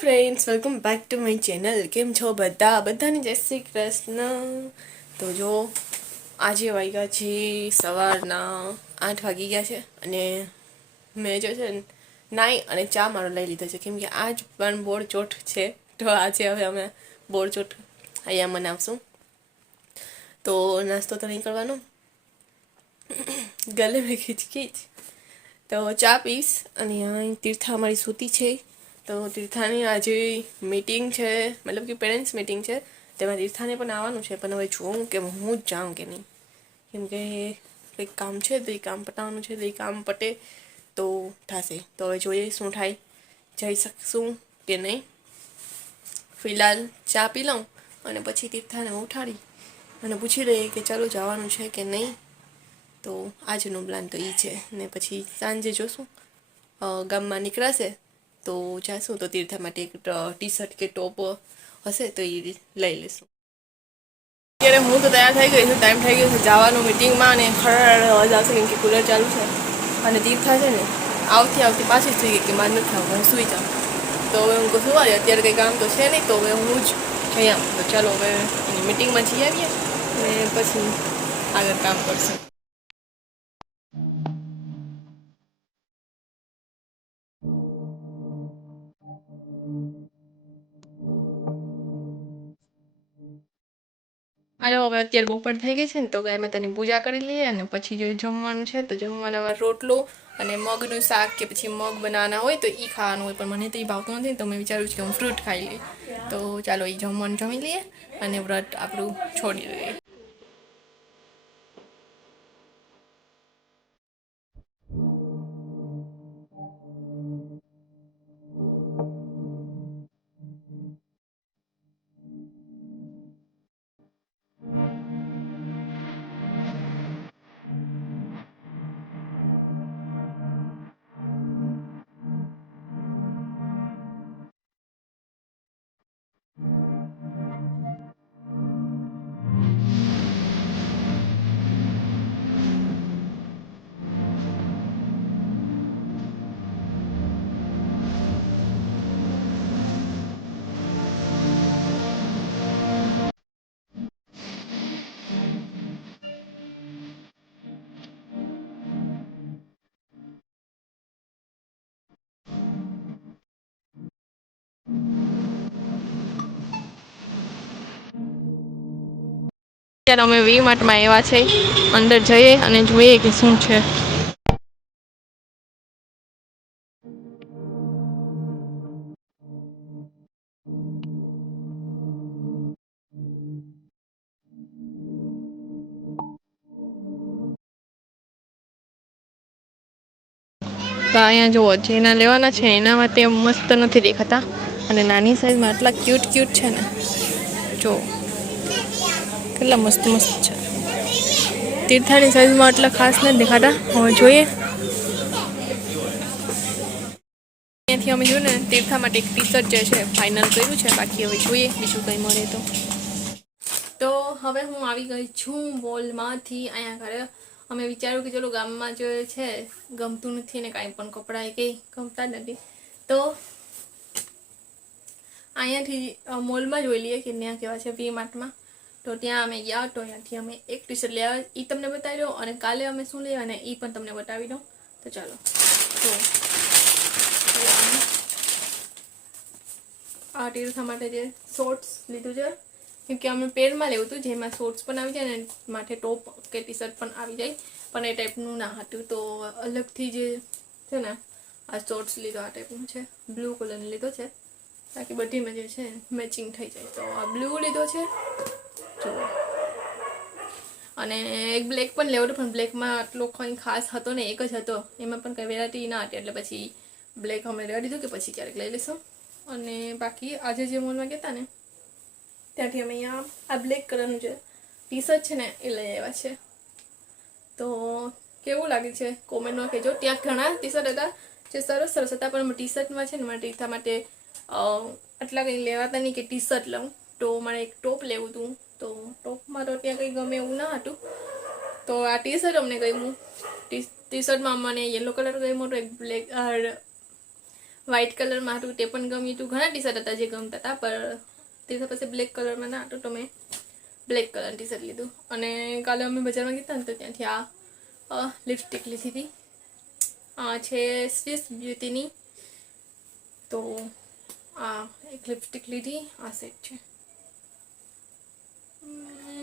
Friends welcome back to my channel. केम छो बधाने जय श्री कृष्ण। तो जो आज वाग्या छे सवारना 8 वागी गया छे अने मैं जो छे नाई अने चा मारो लई लीधो छे केम के आज पण बोर चोट छे। तो आज हवे अमे बोर चोट अहींया मनावशुं। तो नास्तो तो नहीं करवानो, गले में खींच तो चा पीस अने अहीं तीर्था अमारी सूती छे। तो तीर्थानी आज मीटिंग है, मतलब कि पेरेंट्स मीटिंग है, तेमां तीर्थाने पण आववानुं छे। पण हवे जोऊं के हूँ ज जाऊं के नहीं, केम के कंईक काम छे तो ए काम पताववानुं छे। तो ए काम पते तो थशे। तो हवे जोईए शुं थाय, जई शकशुं के नहीं। फिलहाल चा पी लऊं अने पछी तीर्थाने उठाड़ी अने पूछी लईए के चालो जवानुं छे के नहीं। तो आजनो प्लान तो ई छे ने पछी सांजे जोशुं गाममां निकळाशे तो जाशुं। तो तीर्था माटे एक टी शर्ट के टॉप हशे तो ये लई लेशुं। अत्यारे हूँ तो तैयार थई गई छुं, टाइम थई गयो छे जवानो मीटिंगमां अने खरखर अवाज आवशे केम के कूलर चालू छे। अने तीर्था छे ने आवती पाછી थई गई के मार नथी आवुं, हूँ सुई जाऊं। तो हवे हूँ सुवा दे, अत्यारे कंई काम तो छे नहीं। तो हवे हूँ ज जई आवुं। तो चालो हवे एनी मीटिंगमां जई आवीए अने पछी आगळ काम करशुं। हेलो हवे अत्यारे बपोर थई गई छे ने तो गाय मातानी पूजा करी लईए अने पछी जो जमवानुं छे तो जमवानामां रोटलो अने मगनुं शाक के पछी मग बनाववाना होय तो ई खावानुं होय। पण मने तो ई भावतुं नथी तो मैं विचार्युं छे के हूँ फ्रूट खाई लई। तो चालो ई जमवानुं जमी लईए अने व्रत आपणुं छोड़ी दईए। અત્યારે અમે વી માર્ટમાં આવ્યા છે, અંદર જઈએ અને જોઈએ કે શું છે। તો અહીંયા જુઓ જેના લેવાના છે એનામાં તે મસ્ત નથી દેખાતા અને નાની સાઈઝમાં આટલા ક્યુટ ક્યુટ છે ને, જો કેટલા મસ્ત મસ્ત છે। તીર્થાની સાઈઝમાં આટલા ખાસ નથી દેખાતા। હવે જોઈએ। અહીંયાથી અમે જોયું ને તીર્થા માટે એક ટી શર્ટ જે છે ફાઇનલ કર્યું છે, બાકી હવે જોઈએ બીજું કંઈ મળે તો। હવે હું આવી ગઈ છું મોલમાંથી અહીંયા ઘરે। અમે વિચાર્યું કે ચલો ગામમાં જે છે ગમતું નથી ને કાંઈ પણ કપડાં એ કંઈ ગમતા જ નથી તો અહીંયાથી મોલમાં જોઈ લઈએ કે ત્યાં કેવા છે વી માર્ટમાં। તો ત્યાં અમે ગયા તો ત્યાંથી અમે એક ટી શર્ટ લેવા એ તમને બતાવી દઉં અને કાલે અમે શું લેવા ને એ પણ તમને બતાવી દઉં। તો ચાલો તો આ તીર્થા માટે જે શોર્ટ્સ લીધું છે કેમ કે અમે પેરમાં લેવું હતું જેમાં શોર્ટ્સ પણ આવી જાય ને માથે ટોપ કે ટી શર્ટ પણ આવી જાય, પણ એ ટાઈપનું ના હતું। તો અલગથી જે છે ને આ શોર્ટ્સ લીધો આ ટાઈપનું છે, બ્લુ કલરનો લીધો છે તાકી બધીમાં જે છે મેચિંગ થઈ જાય। તો આ બ્લુ લીધો છે જુઓ, અને એક બ્લેક પણ લેવો હતો પણ બ્લેકમાં આટલો કંઈ ખાસ હતો ને, એક જ હતો, એમાં પણ કંઈ વેરાયટી ના હતી એટલે પછી બ્લેક અમે લેવા દીધું કે પછી ક્યારેક લઈ લઈશું। અને બાકી આજે જે મોલમાં ગયા હતા ને ત્યાંથી અમે અહીંયા આ બ્લેક કલરનું જે ટી શર્ટ છે ને એ લઈ આવ્યા છે। તો કેવું લાગે છે કોમેન્ટમાં કહેજો। ત્યાં ઘણા ટી શર્ટ હતા જે સરસ સરસ હતા પણ ટી શર્ટમાં છે ને મારે તીર્થા માટે આટલા કંઈ લેવાતા નહીં કે ટી શર્ટ લઉં, તો મારે એક ટોપ લેવું હતું। તો ટોપમાં તો ત્યાં કંઈ ગમે એવું ના હતું, તો આ ટી શર્ટ અમને ગમ્યું। ટી શર્ટમાં મને યલો કલર ગમ્યો હતો, એક બ્લેક વ્હાઇટ કલરમાં હતું તે પણ ગમ્યું હતું. ઘણા ટી શર્ટ હતા જે ગમતા હતા, પણ તે પછી બ્લેક કલરમાં ના હતું તો મેં બ્લેક કલર ટી શર્ટ લીધું. અને કાલે અમે બજારમાં ગયા ને તો ત્યાંથી આ લિપસ્ટિક લીધી હતી. આ છે સ્વિસ બ્યુટીની. તો આ એક લિપસ્ટિક લીધી, આ સેટ છે.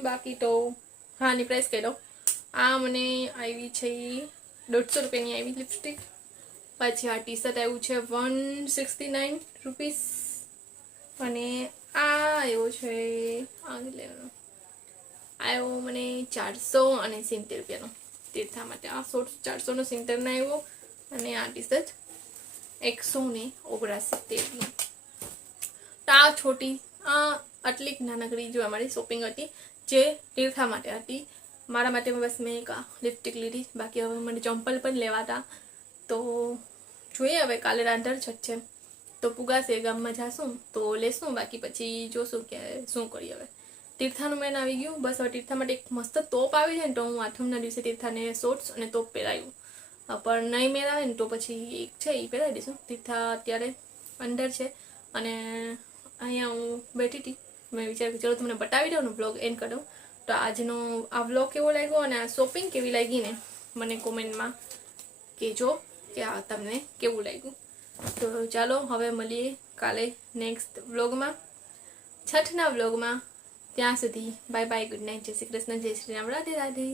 બાકી તો હા ની પ્રાઇસ કહી દઉં. આ મને આવી છે 150 રૂપિયાની આવી લિપસ્ટિક. પછી આ ટી શર્ટ આવ્યું છે 169 રૂપીસ. અને આ આવ્યો છે આવ્યો મને 470 રૂપિયાનો તીર્થા માટે. આ શોર્ટ 470 ના આવ્યો. અને આ ટી શર્ટ 169 તો આ છોટી આટલી નાનકડી જો અમારી શોપિંગ હતી જે તીર્થા માટે હતી. મારા માટે બસ મેં એક લિપસ્ટિક લીધી. બાકી હવે મને ચંપલ પણ લેવા હતા, તો જોઈએ હવે કાલે રાંધર છઠ છે તો પુગાશે, ગામમાં જાશું તો લેશું. બાકી પછી જોશું કે શું કરીએ. હવે તીર્થાનું મેન આવી ગયું. બસ હવે તીર્થા માટે એક મસ્ત ટોપ આવી જાય ને તો હું આઠમના દિવસે તીર્થાને શોર્ટ્સ અને ટોપ પહેરાયું. પણ નહીં મેળ આવે ને તો પછી એક છે એ પહેરાવી દઈશું. તીર્થા અત્યારે અંદર છે અને અહીંયા હું બેઠી હતી. મેં વિચાર્યું કે ચલો તમને બતાવી દઉં ને બ્લોગ એન્ડ કરી દઉં. તો આજનો આ બ્લોગ કેવો લાગ્યો અને આ શોપિંગ કેવી લાગી ને મને કોમેન્ટમાં કહેજો કે આ તમને કેવું લાગ્યું. તો ચાલો હવે મળીએ કાલે નેક્સ્ટ વ્લોગમાં, છઠના વ્લોગમાં. ત્યાં સુધી બાય બાય, ગુડ નાઇટ, જય શ્રી કૃષ્ણ, જય શ્રી રામ, રાધે રાધે.